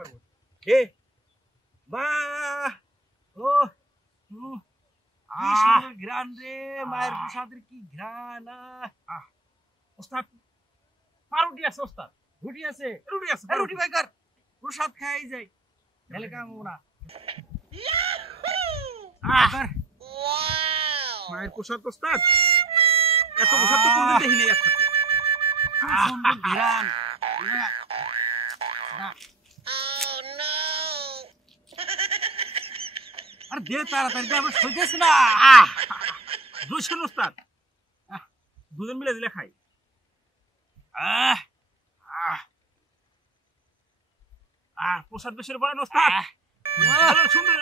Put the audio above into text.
পারবো হে বাহ ও কি সুন্দর ঘ্রাণ রে মায়ের প্রসাদের কি ঘ্রাণ ওস্তাদ পাউরুটি আছে ওস্তাদ রুটি আছে রুটি বাইকার প্রসাদ খাই যাই তাহলে কামো না মায়ের প্রসাদ ওস্তাদ এত প্রসাদ তো কোনদিন দেখি নাই একসাথে কি সুন্দর ঘ্রাণ আরে দে তাড়াতাড়ি দে আমরা সইতেছি না দুশো ওস্তাদ দুজন মিলে দিলে খাই প্রসাদ বেশির পরে ওস্তাদ সুন্দর